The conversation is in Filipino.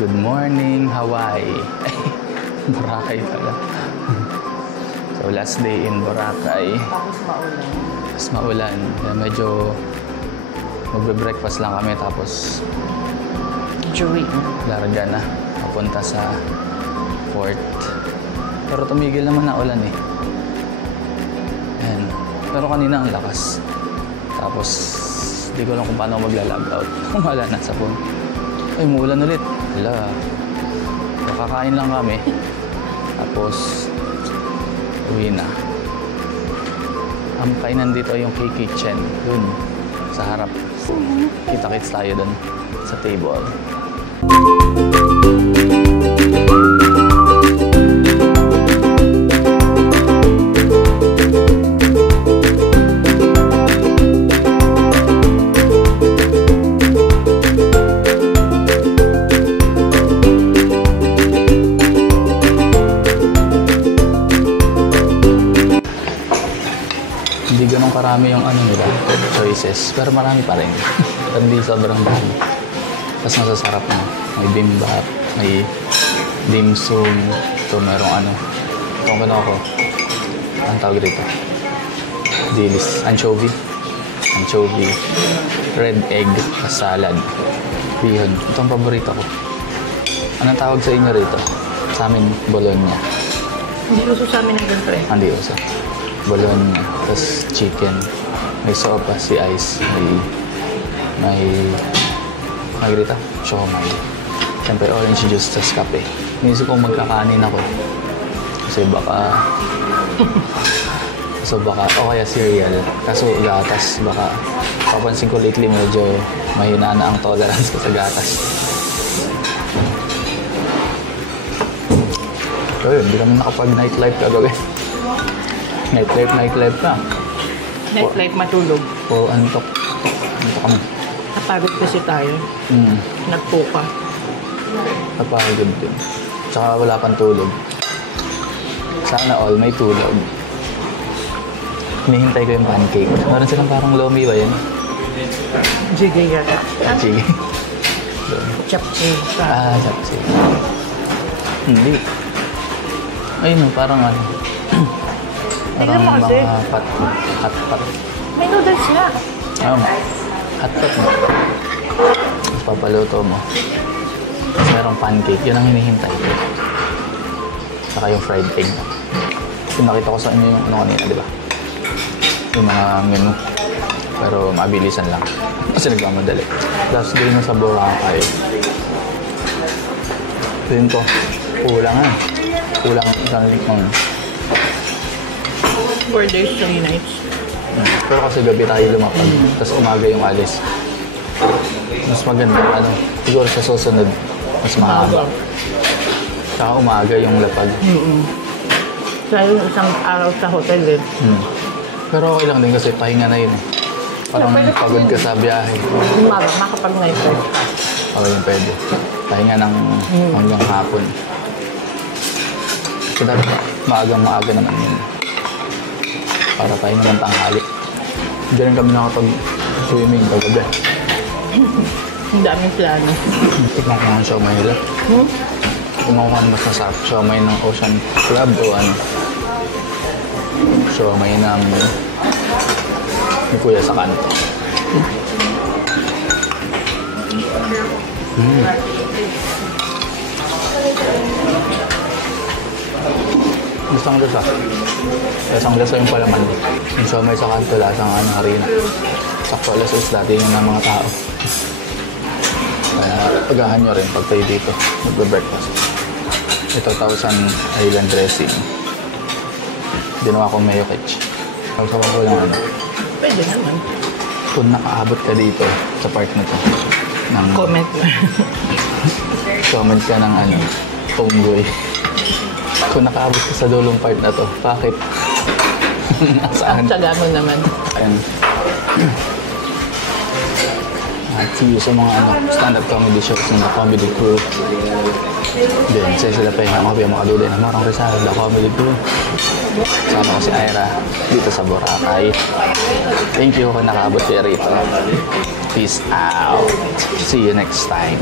Good morning, Hawaii. Boracay pala. So, last day in Boracay. Tapos maulan. Tapos maulan. Kaya medyo magbe-breakfast lang kami. Tapos Jury. larga na. Papunta sa port. Pero tumigil naman na ulan eh. Ayan. Pero kanina ang lakas. Tapos, di ko lang kung paano magla-log out. Wala na sa phone. Ay, umuulan ulit. Hala. Nakakain lang kami. Tapos, uwi na. Ang kainan dito yung K-Kitchen. Dun, sa harap. Kita-kits tayo dun sa table. Hindi ganun karami yung ano nila, choices. Pero marami pa rin. Hindi sobrang dami. Tapos masasarap na. May bimbap, may dim sum. Ito merong ano. Itong ano ako. Ang tawag dito. Dilis. Anchovy. Anchovy. Red egg. Salad. Bihon. Ito ang paborito ko. Anong tawag sa inyo rito? Sa amin, Bologna. Hindi uso sa amin ng ganito eh. Hindi uso. Bologna, tapos chicken, may sopa, si ice, may margarita, siomai. Siyempre orange juice, tapos kape. Minsan kong magkakanin ako. Kasi baka, o kaya cereal. Kaso gatas, baka, papansin ko lately medyo mahina na ang tolerance ko sa gatas. So yun, hindi kami nakapag-nightlife kagabi. Nightlife na. Nightlife matulog. O, antok. Antok kami. Napagod kasi tayo. Nagpuka. Napagod din. Tsaka wala pang tulog. Sana all may tulog. Hinihintay ko yung pancake. Meron silang parang lomi ba yan? Jigay yata. Sige. Chapche. Chapche. Hindi. Ayun, parang ano. Parang Tingnan mo kasi. mga hot-pot. May noodles na. Hot-pot mo. Papaluto mo. Tapos merong pancake. Yun ang hinihintay ko. Saka yung fried egg. Pinakita ko sa inyo yung ano kanina, di ba? Yung mga menu. Pero mabilisan lang. Kasi nagmamadali. Last day na sa Boracay. Yun ko. Kulang nga. Kulang isang 4 days, 3 nights. Pero kasi gabi tayo lumapag. Tapos umaga yung alis. Mas maganda, siguro sa susunod, mas mahaba. Saka umaga yung lapag. Kaya yung isang araw sa hotel eh. Pero okay lang din kasi pahinga na yun. Parang pagod ka sa biyahe. Umaga, makapag-night life. Okay yung pwede. Pahinga ng hanggang hapon. So dapat maaga naman yun. Para pahinga ng tanghali. Hindi rin kami nakapag-swimming kagabi. Ang daming plano. Tikman ko ng siomay nila. Tikman ko mas masarap. Siomay ng Ocean Club o ano. Siomay ng ni Kuya sa kanto. Lasang lasa. Lasang lasa yung palaman. Yung siomay sa kanto, lasang harina. Sakto alas is dati yun ng mga tao. Kaya agahan nyo rin pag tayo dito. Magbe-breakfast. Ito, Thousand Island dressing. Ginawa kong mayo ketch. Sabaw ko lang ano. Pwede naman. Kung nakaabot ka dito sa part na to. Comment lang. Comment ka ng ano, Tomboy. Kung nakaabot ka sa dulong part na to, bakit? Saan? Tsaga mo naman. Ayan. At see you sa mga stand-up comedy shows ng The Comedy Crew. Then, sila pa yung mga kaduloy na Marang Rizal, The Comedy Crew. Sama ko si Ira dito sa Boracay. Thank you kung nakaabot kayo rito. Peace out. See you next time.